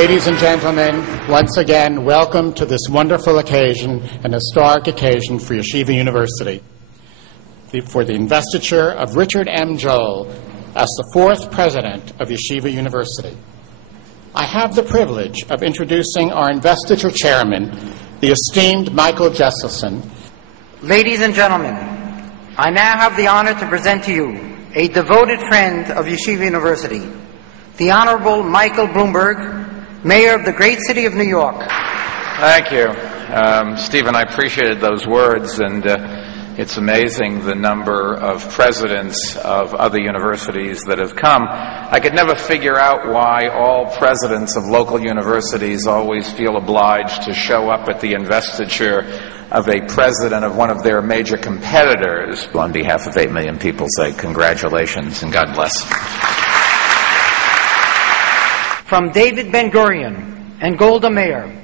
Ladies and gentlemen, once again, welcome to this wonderful occasion, an historic occasion for Yeshiva University, for the investiture of Richard M. Joel as the fourth president of Yeshiva University. I have the privilege of introducing our investiture chairman, the esteemed Michael Jesselson. Ladies and gentlemen, I now have the honor to present to you a devoted friend of Yeshiva University, the Honorable Michael Bloomberg, Mayor of the great city of New York. Thank you. Stephen, I appreciated those words, and it's amazing the number of presidents of other universities that have come. I could never figure out why all presidents of local universities always feel obliged to show up at the investiture of a president of one of their major competitors. On behalf of 8 million people, say congratulations and God bless. From David Ben-Gurion and Golda Meir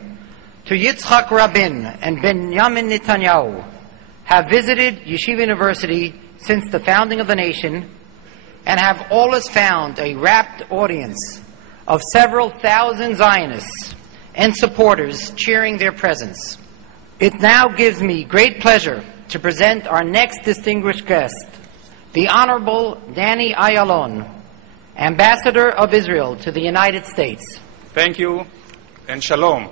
to Yitzhak Rabin and Benjamin Netanyahu have visited Yeshiva University since the founding of the nation and have always found a rapt audience of several thousand Zionists and supporters cheering their presence. It now gives me great pleasure to present our next distinguished guest, the Honorable Danny Ayalon, Ambassador of Israel to the United States. Thank you, and shalom.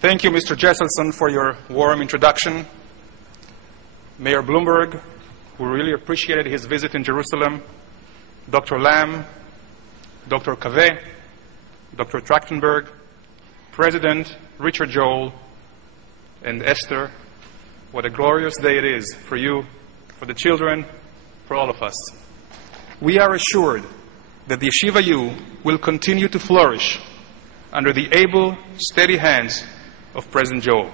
Thank you, Mr. Jesselson, for your warm introduction. Mayor Bloomberg, who really appreciated his visit in Jerusalem, Dr. Lamb, Dr. Kaveh, Dr. Trachtenberg, President Richard Joel, and Esther. What a glorious day it is for you, for the children, for all of us. We are assured that the Yeshiva U will continue to flourish under the able, steady hands of President Joel.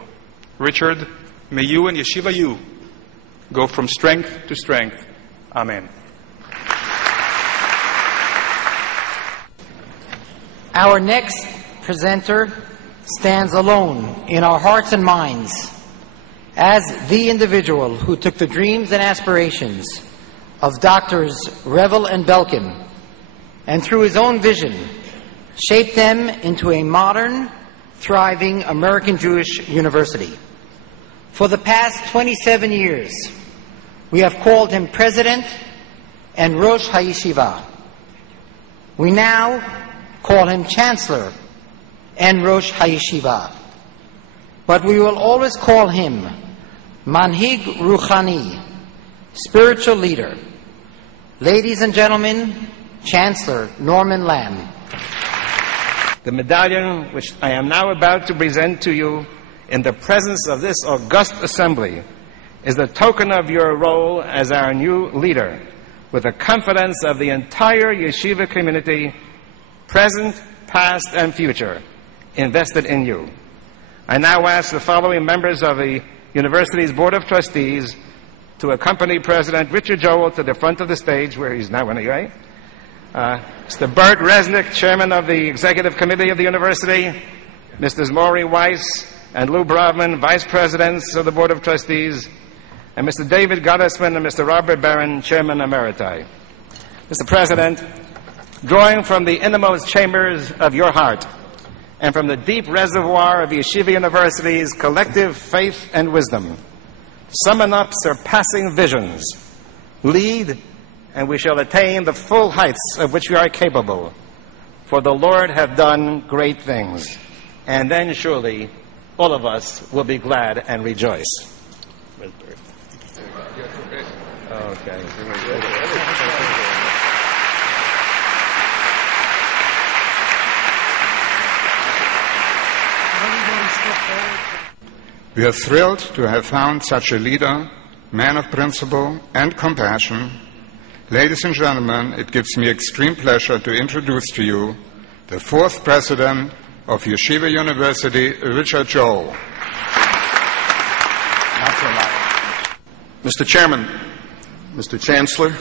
Richard, may you and Yeshiva U go from strength to strength. Amen. Our next presenter stands alone in our hearts and minds as the individual who took the dreams and aspirations of Doctors Revel and Belkin, and through his own vision, shaped them into a modern, thriving American Jewish university. For the past 27 years, we have called him President and Rosh HaYeshiva. We now call him Chancellor and Rosh HaYeshiva. But we will always call him Manhig Ruchani, spiritual leader. Ladies and gentlemen, Chancellor Norman Lamb. The medallion which I am now about to present to you in the presence of this august assembly is the token of your role as our new leader, with the confidence of the entire yeshiva community, present, past, and future, invested in you. I now ask the following members of the university's Board of Trustees to accompany President Richard Joel to the front of the stage, where he's now anyway. Mr. Bert Resnick, Chairman of the Executive Committee of the University, Mrs. Maury Weiss and Lou Bravman, Vice Presidents of the Board of Trustees, and Mr. David Gottesman and Mr. Robert Barron, Chairman Emeriti. Mr. President, drawing from the innermost chambers of your heart and from the deep reservoir of Yeshiva University's collective faith and wisdom, summon up surpassing visions, lead, and we shall attain the full heights of which we are capable. For the Lord hath done great things, and then surely all of us will be glad and rejoice. Okay. We are thrilled to have found such a leader, man of principle and compassion. Ladies and gentlemen, it gives me extreme pleasure to introduce to you the fourth president of Yeshiva University, Richard Joel. Mr. Chairman, Mr. Chancellor,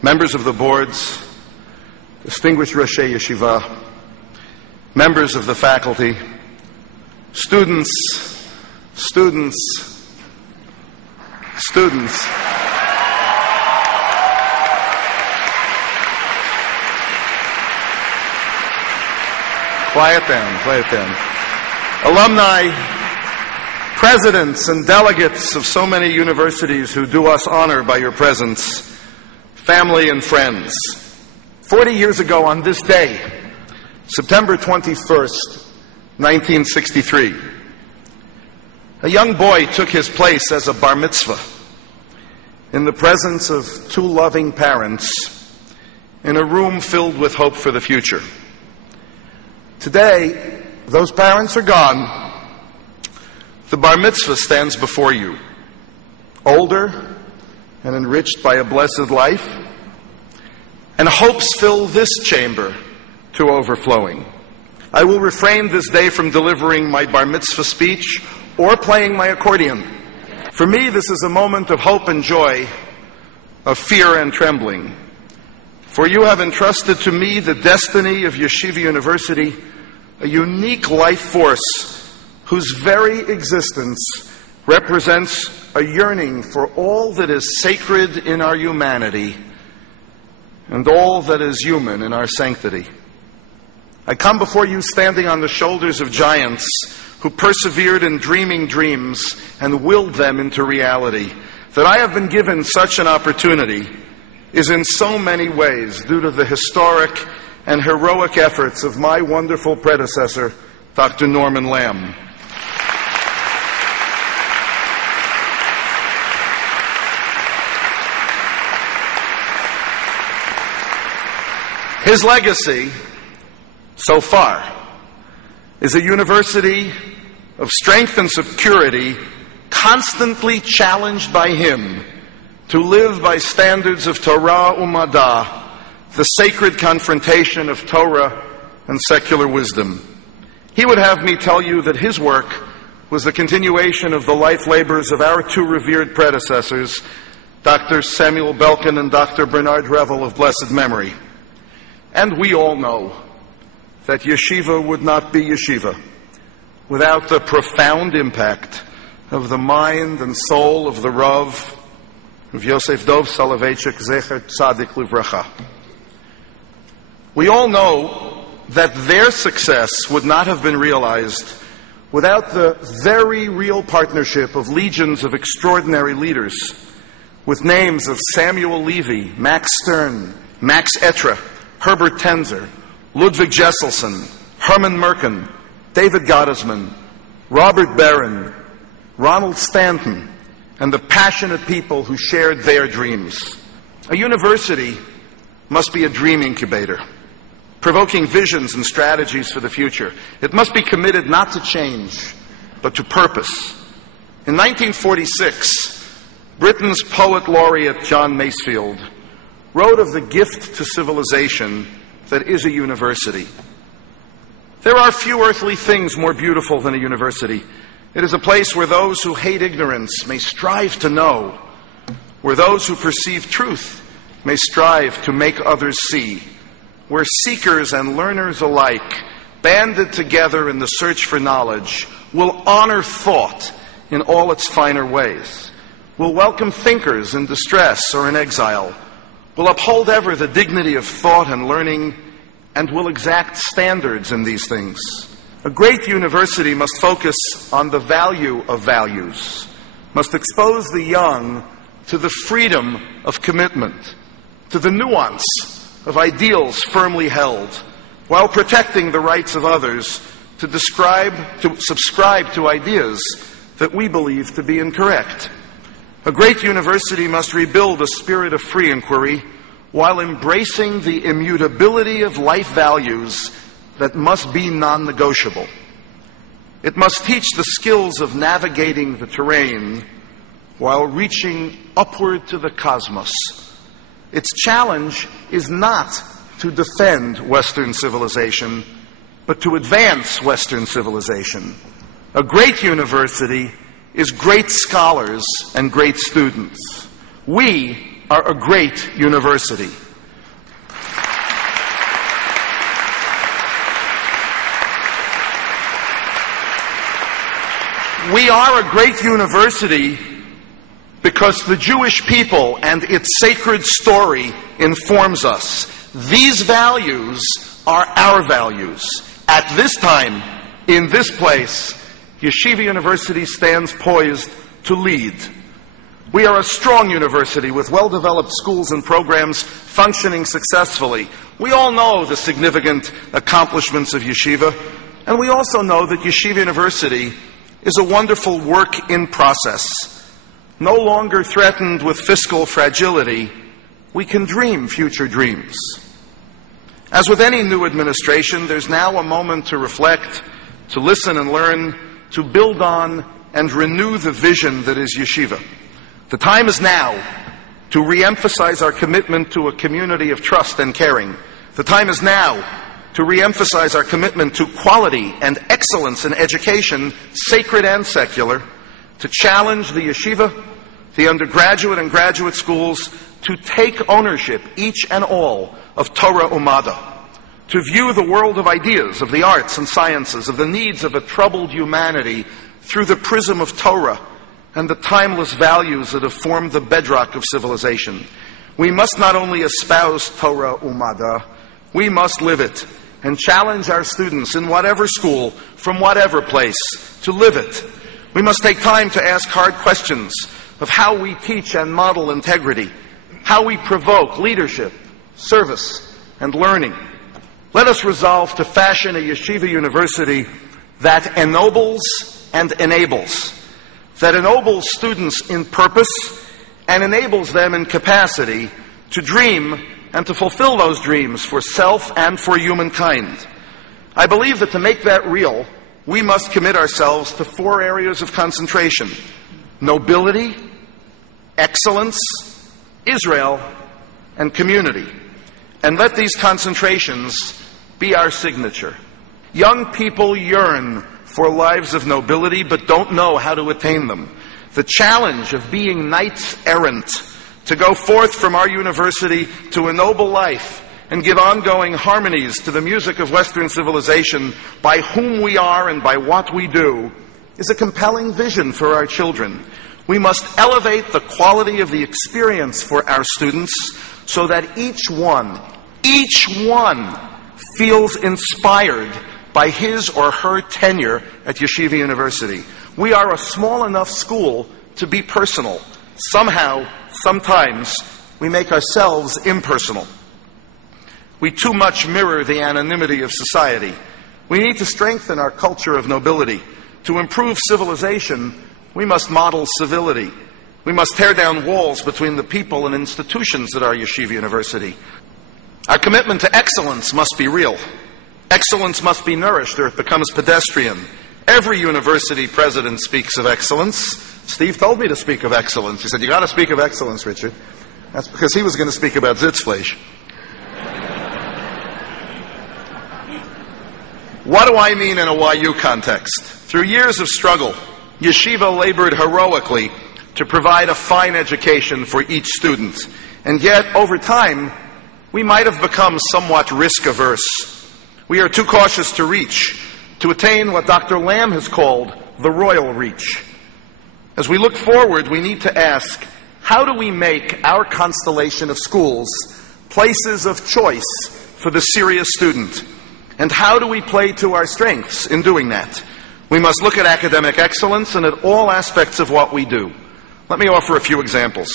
members of the boards, distinguished Roshei Yeshiva, members of the faculty, students, Quiet down, quiet down. Alumni, presidents, and delegates of so many universities who do us honor by your presence, family and friends. 40 years ago on this day, September 21st, 1963, a young boy took his place as a bar mitzvah in the presence of two loving parents in a room filled with hope for the future. Today, those parents are gone. The bar mitzvah stands before you, older and enriched by a blessed life, and hopes fill this chamber to overflowing. I will refrain this day from delivering my bar mitzvah speech or playing my accordion. For me, this is a moment of hope and joy, of fear and trembling. For you have entrusted to me the destiny of Yeshiva University, a unique life force whose very existence represents a yearning for all that is sacred in our humanity and all that is human in our sanctity. I come before you standing on the shoulders of giants who persevered in dreaming dreams and willed them into reality. That I have been given such an opportunity is in so many ways due to the historic and heroic efforts of my wonderful predecessor, Dr. Norman Lamb. His legacy, so far, is a university of strength and security, constantly challenged by him to live by standards of Torah u'Madah, the sacred confrontation of Torah and secular wisdom. He would have me tell you that his work was the continuation of the life labors of our two revered predecessors, Dr. Samuel Belkin and Dr. Bernard Revel of blessed memory. And we all know that yeshiva would not be yeshiva without the profound impact of the mind and soul of the Rav of Yosef Dov Soloveitchik Zecher Tzadik Livracha. We all know that their success would not have been realized without the very real partnership of legions of extraordinary leaders with names of Samuel Levy, Max Stern, Max Etra, Herbert Tenzer, Ludwig Jesselson, Herman Merkin, David Gottesman, Robert Barron, Ronald Stanton, and the passionate people who shared their dreams. A university must be a dream incubator, provoking visions and strategies for the future. It must be committed not to change, but to purpose. In 1946, Britain's poet laureate John Masefield wrote of the gift to civilization that is a university. There are few earthly things more beautiful than a university. It is a place where those who hate ignorance may strive to know, where those who perceive truth may strive to make others see, where seekers and learners alike, banded together in the search for knowledge, will honor thought in all its finer ways, will welcome thinkers in distress or in exile, will uphold ever the dignity of thought and learning, and will exact standards in these things. A great university must focus on the value of values, must expose the young to the freedom of commitment, to the nuance of ideals firmly held, while protecting the rights of others to subscribe to ideas that we believe to be incorrect. A great university must rebuild a spirit of free inquiry while embracing the immutability of life values that must be non-negotiable. It must teach the skills of navigating the terrain while reaching upward to the cosmos. Its challenge is not to defend Western civilization, but to advance Western civilization. A great university is great scholars and great students. We are a great university. We are a great university because the Jewish people and its sacred story informs us. These values are our values. At this time, in this place, Yeshiva University stands poised to lead. We are a strong university with well-developed schools and programs functioning successfully. We all know the significant accomplishments of Yeshiva, and we also know that Yeshiva University is a wonderful work in process. No longer threatened with fiscal fragility, we can dream future dreams. As with any new administration, there's now a moment to reflect, to listen and learn, to build on and renew the vision that is Yeshiva. The time is now to re-emphasize our commitment to a community of trust and caring. The time is now to re-emphasize our commitment to quality and excellence in education, sacred and secular, to challenge the yeshiva, the undergraduate and graduate schools, to take ownership, each and all, of Torah Umada, to view the world of ideas, of the arts and sciences, of the needs of a troubled humanity through the prism of Torah and the timeless values that have formed the bedrock of civilization. We must not only espouse Torah Umada, we must live it and challenge our students in whatever school, from whatever place, to live it. We must take time to ask hard questions of how we teach and model integrity, how we provoke leadership, service, and learning. Let us resolve to fashion a yeshiva university that ennobles and enables, that ennobles students in purpose and enables them in capacity to dream and to fulfill those dreams for self and for humankind. I believe that to make that real, we must commit ourselves to 4 areas of concentration: nobility, excellence, Israel, and community. And let these concentrations be our signature. Young people yearn for lives of nobility but don't know how to attain them. The challenge of being knights errant, to go forth from our university to a noble life and give ongoing harmonies to the music of Western civilization by whom we are and by what we do, is a compelling vision for our children. We must elevate the quality of the experience for our students so that each one feels inspired by his or her tenure at Yeshiva University. We are a small enough school to be personal. Somehow, sometimes, we make ourselves impersonal. We too much mirror the anonymity of society. We need to strengthen our culture of nobility. To improve civilization, we must model civility. We must tear down walls between the people and institutions at our Yeshiva University. Our commitment to excellence must be real. Excellence must be nourished or it becomes pedestrian. Every university president speaks of excellence. Steve told me to speak of excellence. He said, "You got to speak of excellence, Richard." That's because he was going to speak about Sitzfleisch. What do I mean in a YU context? Through years of struggle, Yeshiva labored heroically to provide a fine education for each student. And yet, over time, we might have become somewhat risk-averse. We are too cautious to reach, to attain what Dr. Lamb has called the royal reach. As we look forward, we need to ask, how do we make our constellation of schools places of choice for the serious student? And how do we play to our strengths in doing that? We must look at academic excellence and at all aspects of what we do. Let me offer a few examples.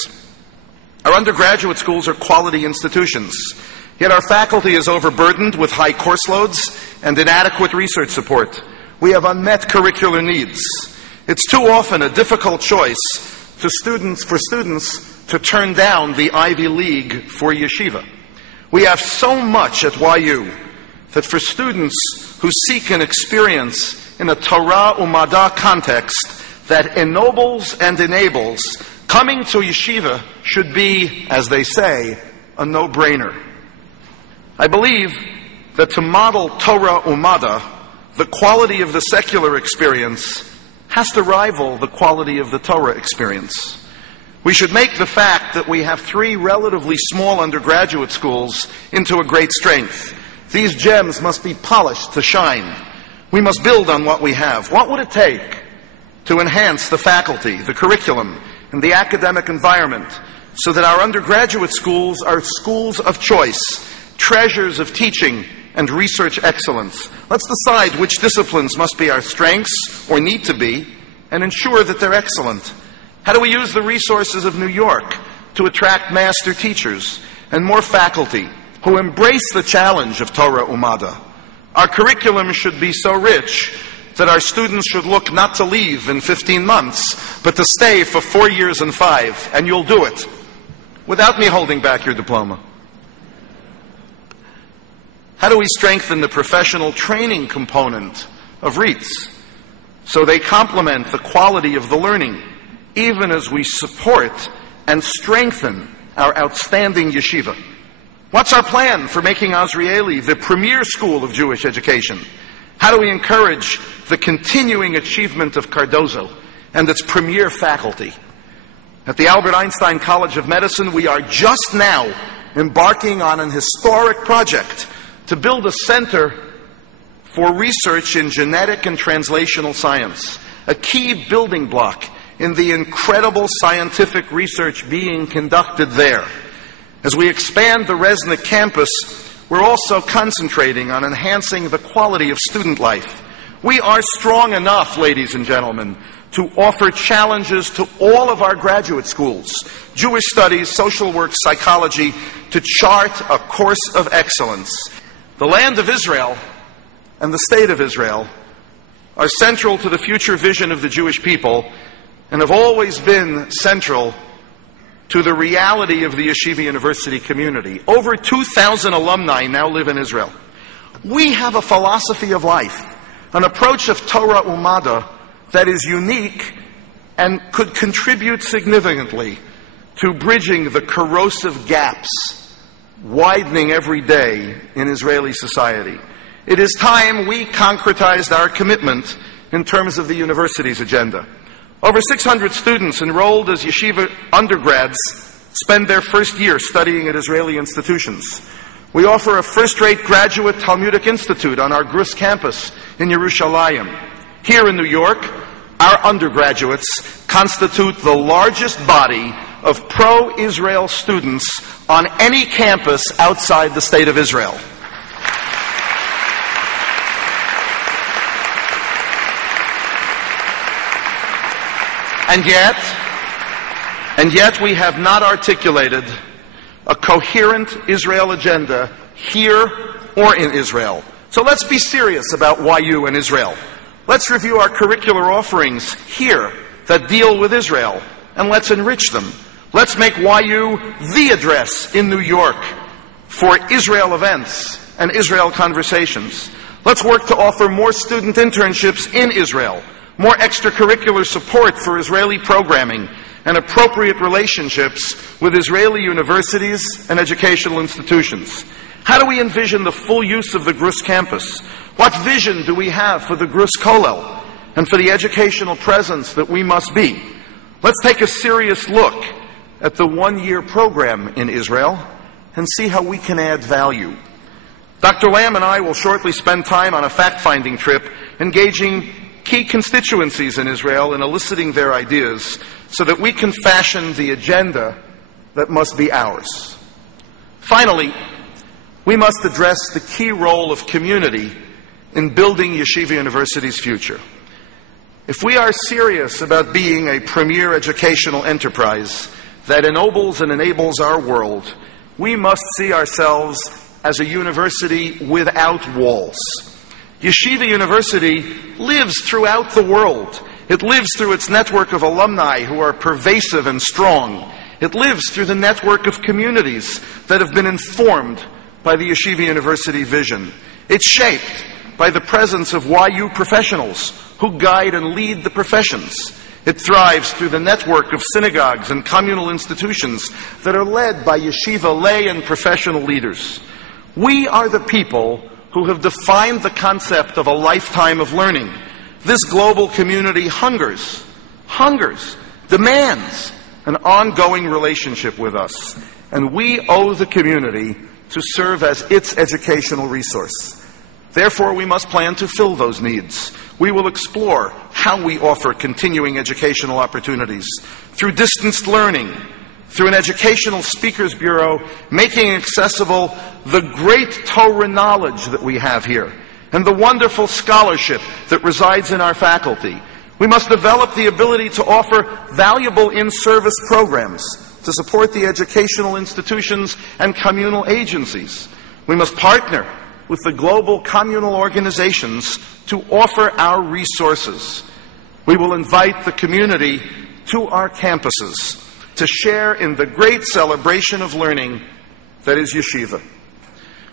Our undergraduate schools are quality institutions, yet our faculty is overburdened with high course loads and inadequate research support. We have unmet curricular needs. It's too often a difficult choice for students to turn down the Ivy League for yeshiva. We have so much at YU that for students who seek an experience in a Torah Umada context that ennobles and enables, coming to yeshiva should be, as they say, a no-brainer. I believe that to model Torah Umada, the quality of the secular experience has to rival the quality of the Torah experience. We should make the fact that we have 3 relatively small undergraduate schools into a great strength. These gems must be polished to shine. We must build on what we have. What would it take to enhance the faculty, the curriculum, and the academic environment so that our undergraduate schools are schools of choice, treasures of teaching and research excellence. Let's decide which disciplines must be our strengths or need to be and ensure that they're excellent. How do we use the resources of New York to attract master teachers and more faculty who embrace the challenge of Torah Umada? Our curriculum should be so rich that our students should look not to leave in 15 months, but to stay for 4 years and 5, and you'll do it without me holding back your diploma. How do we strengthen the professional training component of REITs so they complement the quality of the learning, even as we support and strengthen our outstanding yeshiva? What's our plan for making Azrieli the premier school of Jewish education? How do we encourage the continuing achievement of Cardozo and its premier faculty? At the Albert Einstein College of Medicine, we are just now embarking on an historic project to build a center for research in genetic and translational science, a key building block in the incredible scientific research being conducted there. As we expand the Resnick campus, we're also concentrating on enhancing the quality of student life. We are strong enough, ladies and gentlemen, to offer challenges to all of our graduate schools, Jewish studies, social work, psychology, to chart a course of excellence. The land of Israel and the state of Israel are central to the future vision of the Jewish people and have always been central to the reality of the Yeshiva University community. Over 2,000 alumni now live in Israel. We have a philosophy of life, an approach of Torah Umada that is unique and could contribute significantly to bridging the corrosive gaps widening every day in Israeli society. It is time we concretized our commitment in terms of the university's agenda. Over 600 students enrolled as yeshiva undergrads spend their first year studying at Israeli institutions. We offer a first-rate graduate Talmudic institute on our Grus campus in Yerushalayim. Here in New York, our undergraduates constitute the largest body of pro-Israel students on any campus outside the state of Israel. And yet we have not articulated a coherent Israel agenda here or in Israel. So let's be serious about YU and Israel. Let's review our curricular offerings here that deal with Israel, and let's enrich them. Let's make YU the address in New York for Israel events and Israel conversations. Let's work to offer more student internships in Israel, more extracurricular support for Israeli programming, and appropriate relationships with Israeli universities and educational institutions. How do we envision the full use of the Grus campus? What vision do we have for the Grus Kollel and for the educational presence that we must be? Let's take a serious look at the one-year program in Israel and see how we can add value. Dr. Lamb and I will shortly spend time on a fact-finding trip engaging key constituencies in Israel and eliciting their ideas so that we can fashion the agenda that must be ours. Finally, we must address the key role of community in building Yeshiva University's future. If we are serious about being a premier educational enterprise that ennobles and enables our world, we must see ourselves as a university without walls. Yeshiva University lives throughout the world. It lives through its network of alumni who are pervasive and strong. It lives through the network of communities that have been informed by the Yeshiva University vision. It's shaped by the presence of YU professionals who guide and lead the professions. It thrives through the network of synagogues and communal institutions that are led by yeshiva lay and professional leaders. We are the people who have defined the concept of a lifetime of learning. This global community hungers, demands an ongoing relationship with us, and we owe the community to serve as its educational resource. Therefore, we must plan to fill those needs. We will explore how we offer continuing educational opportunities through distanced learning, through an educational speakers bureau, making accessible the great Torah knowledge that we have here and the wonderful scholarship that resides in our faculty. We must develop the ability to offer valuable in-service programs to support the educational institutions and communal agencies. We must partner with the global communal organizations to offer our resources. We will invite the community to our campuses to share in the great celebration of learning that is yeshiva.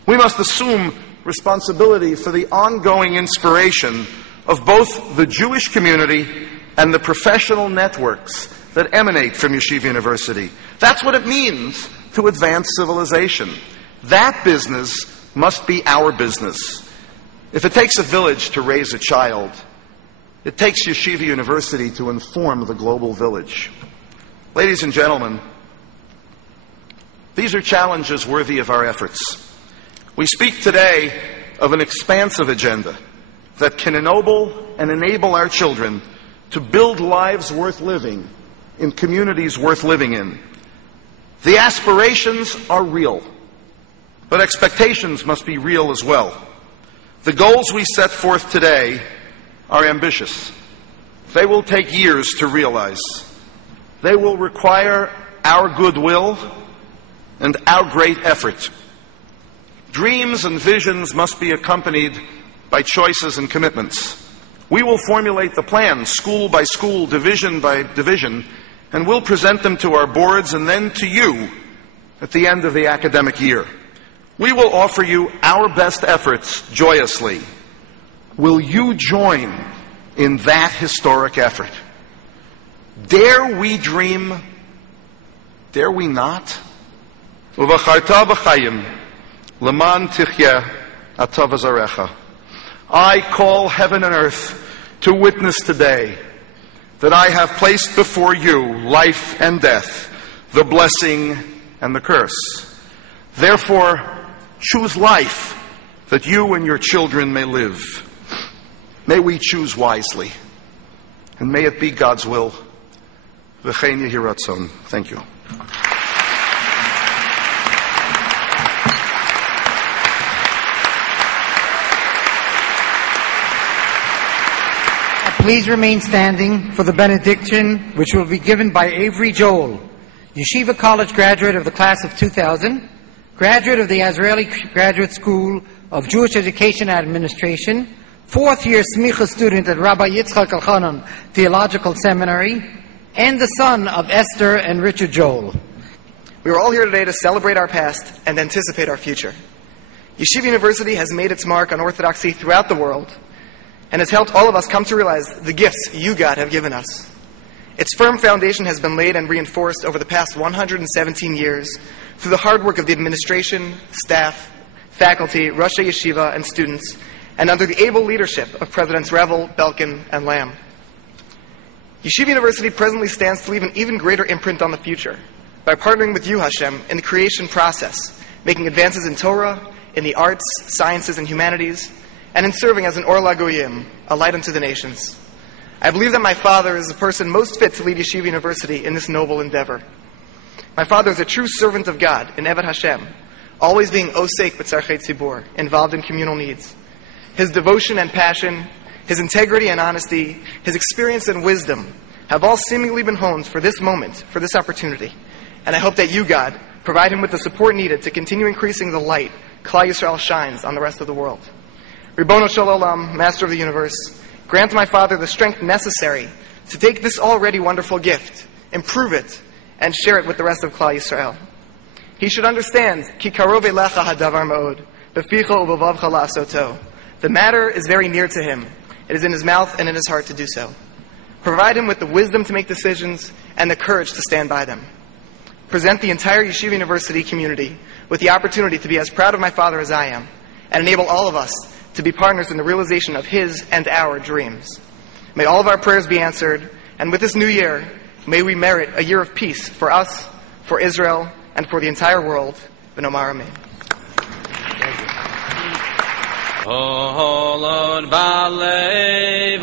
We must assume responsibility for the ongoing inspiration of both the Jewish community and the professional networks that emanate from Yeshiva University. That's what it means to advance civilization. That business must be our business. If it takes a village to raise a child, it takes Yeshiva University to inform the global village. Ladies and gentlemen, these are challenges worthy of our efforts. We speak today of an expansive agenda that can ennoble and enable our children to build lives worth living in communities worth living in. The aspirations are real, but expectations must be real as well. The goals we set forth today are ambitious. They will take years to realize. They will require our goodwill and our great effort. Dreams and visions must be accompanied by choices and commitments. We will formulate the plans, school by school, division by division, and we'll present them to our boards and then to you at the end of the academic year. We will offer you our best efforts joyously. Will you join in that historic effort? Dare we dream? Dare we not? Uvacharta b'chayim, leman tichya atav azarecha. I call heaven and earth to witness today that I have placed before you life and death, the blessing and the curse. Therefore, choose life that you and your children may live. May we choose wisely, and may it be God's will. V'chein yehi ratzon. Thank you. Please remain standing for the benediction, which will be given by Avery Joel, Yeshiva College graduate of the class of 2000, graduate of the Israeli Graduate School of Jewish Education and Administration, fourth-year smicha student at Rabbi Yitzchak Elchanan Theological Seminary, and the son of Esther and Richard Joel. We are all here today to celebrate our past and anticipate our future. Yeshiva University has made its mark on orthodoxy throughout the world, and has helped all of us come to realize the gifts you, God, have given us. Its firm foundation has been laid and reinforced over the past 117 years through the hard work of the administration, staff, faculty, Rosh Yeshiva, and students, and under the able leadership of Presidents Revel, Belkin, and Lamb. Yeshiva University presently stands to leave an even greater imprint on the future by partnering with you, Hashem, in the creation process, making advances in Torah, in the arts, sciences, and humanities, and in serving as an Or LaGoyim, a light unto the nations. I believe that my father is the person most fit to lead Yeshiva University in this noble endeavor. My father is a true servant of God, an Eved Hashem, always being osek b'tzarchei tzibur, involved in communal needs. His devotion and passion, his integrity and honesty, his experience and wisdom have all seemingly been honed for this moment, for this opportunity. And I hope that you, God, provide him with the support needed to continue increasing the light Klal Yisrael shines on the rest of the world. Ribono Shel Olam, Master of the Universe, grant my father the strength necessary to take this already wonderful gift, improve it, and share it with the rest of Klal Yisrael. He should understand, Ki karov elecha hadavar ma'od, beficha ubevavcha la'asoto. The matter is very near to him. It is in his mouth and in his heart to do so. Provide him with the wisdom to make decisions and the courage to stand by them. Present the entire Yeshiva University community with the opportunity to be as proud of my father as I am, and enable all of us to be partners in the realization of his and our dreams. May all of our prayers be answered, and with this new year, may we merit a year of peace for us, for Israel, and for the entire world. V'nomar amen. Holod balevav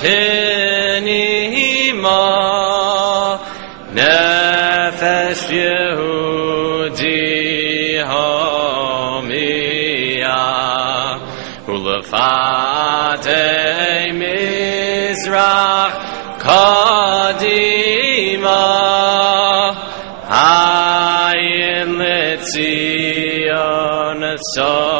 tinima nefesh Yehudi Homia Ulefate Mizrach Kadima Hayin Letzion So